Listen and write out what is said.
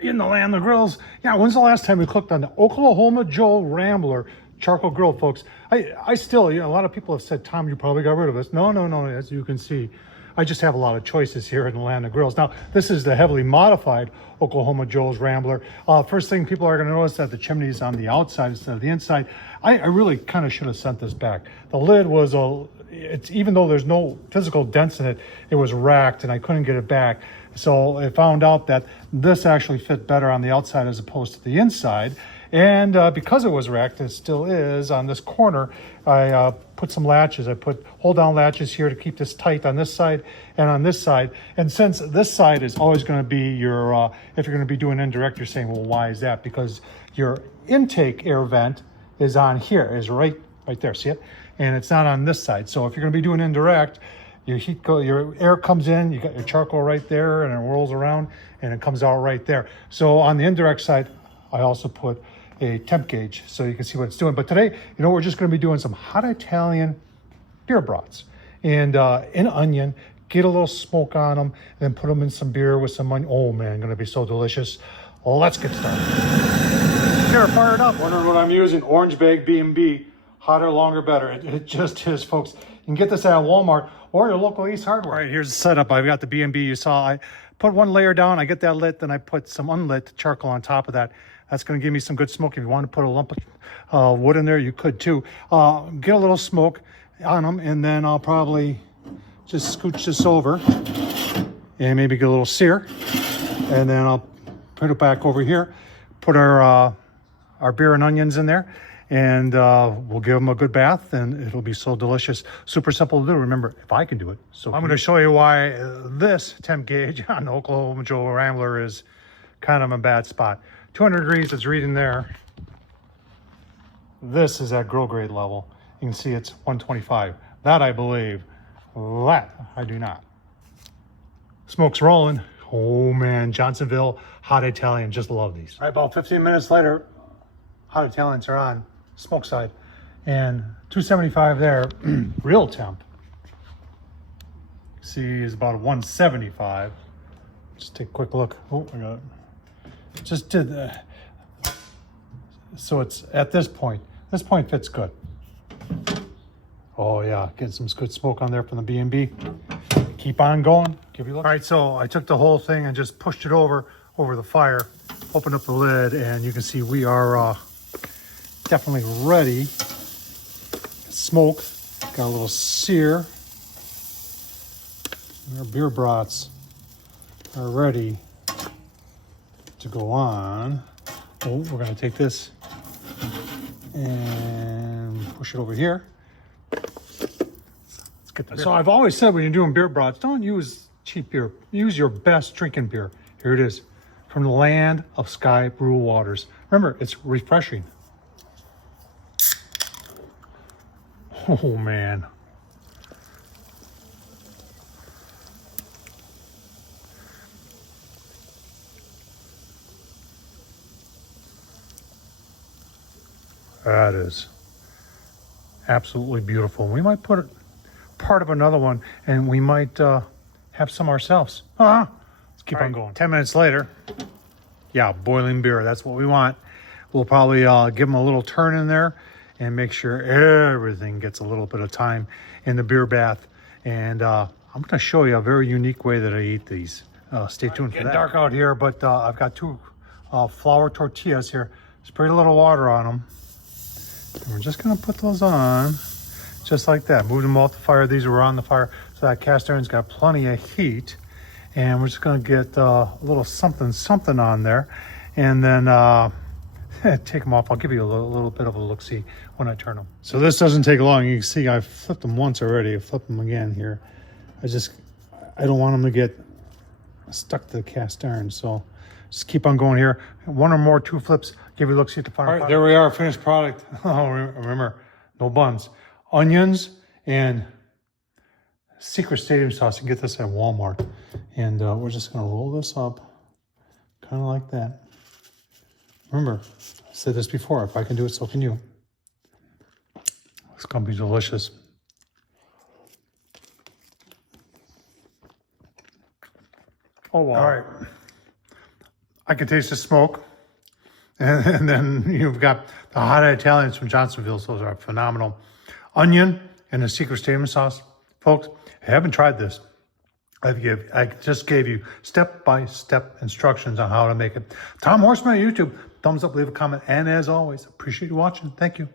in the land of grills. Yeah, when's the last time we cooked on the Oklahoma Joe Rambler charcoal grill, folks? I still, a lot of people have said, Tom, you probably got rid of this. No, as you can see, I just have a lot of choices here in the land of grills. Now, this is the heavily modified Oklahoma Joe's Rambler. First thing people are going to notice that the chimney is on the outside instead of the inside. I really kind of should have sent this back. The lid was even though there's no physical dents in it, it was racked and I couldn't get it back. So I found out that this actually fit better on the outside as opposed to the inside. And because it was racked, it still is, on this corner, I put some latches. I put hold-down latches here to keep this tight on this side and on this side. And since this side is always going to be your, if you're going to be doing indirect, you're saying, well, why is that? Because your intake air vent is on here, is right there, see it? And it's not on this side. So if you're going to be doing indirect, your air comes in, you got your charcoal right there, and it whirls around, and it comes out right there. So on the indirect side, I also put a temp gauge so you can see what it's doing. But today, we're just going to be doing some hot Italian beer brats, and in onion, get a little smoke on them, and then put them in some beer with some onion. Oh man, going to be so delicious. Let's get started. Here, fired up. Wondering what I'm using? Orange bag B&B. Hotter, longer, better. It just is, folks. You can get this at Walmart or your local Ace Hardware. All right, here's the setup. I've got the B&B. You saw I put one layer down. I get that lit, then I put some unlit charcoal on top of that. That's going to give me some good smoke. If you want to put a lump of wood in there, you could too. Get a little smoke on them, and then I'll probably just scooch this over and maybe get a little sear. And then I'll put it back over here, put our beer and onions in there, and we'll give them a good bath, and it'll be so delicious. Super simple to do. Remember, if I can do it, so I'm going to show you why this temp gauge on the Oklahoma Joe Rambler is kind of a bad spot. 200 degrees, it's reading there. This is at grill grade level. You can see it's 125. That I believe. That I do not. Smoke's rolling. Oh man, Johnsonville hot Italian. Just love these. All right, about 15 minutes later, hot Italians are on. Smoke side, and 275 there. Real temp, see, is about 175. Just take a quick look. Oh, I got it. Just did that. So it's at this point fits good. Oh yeah, getting some good smoke on there from the B&B. Keep on going. Give you a look. All right, so I took the whole thing and just pushed it over the fire, opened up the lid, and you can see we are definitely ready. Smoke, got a little sear. And our beer brats are ready to go on. Oh, we're gonna take this and push it over here. Let's get this. So I've always said when you're doing beer brats, don't use cheap beer. Use your best drinking beer. Here it is, from the land of Sky Brew Waters. Remember, it's refreshing. Oh man. That is absolutely beautiful. We might put part of another one, and we might have some ourselves. Let's keep on going. 10 minutes later, yeah, boiling beer. That's what we want. We'll probably give them a little turn in there and make sure everything gets a little bit of time in the beer bath. And I'm going to show you a very unique way that I eat these. Stay tuned for that. It's dark out here, but I've got two flour tortillas here. Sprayed a little water on them. And we're just going to put those on just like that. Moved them off the fire. These were on the fire, so that cast iron's got plenty of heat. And we're just going to get a little something on there, and then take them off. I'll give you a little bit of a look-see when I turn them. So this doesn't take long. You can see I've flipped them once already. I've flipped them again here. I don't want them to get stuck to the cast iron, so just keep on going here. One or more, two flips, give you a look-see at the final product. There we are, finished product. Oh, remember, no buns. Onions and secret stadium sauce. You can get this at Walmart. And we're just going to roll this up, kind of like that. Remember, I said this before, if I can do it, so can you. It's going to be delicious. Oh, wow. All right. I can taste the smoke. And then you've got the hot Italians from Johnsonville. Those are phenomenal. Onion and a secret statement sauce. Folks, I haven't tried this. I just gave you step-by-step instructions on how to make it. Tom Horsman on YouTube. Thumbs up, leave a comment. And as always, appreciate you watching. Thank you.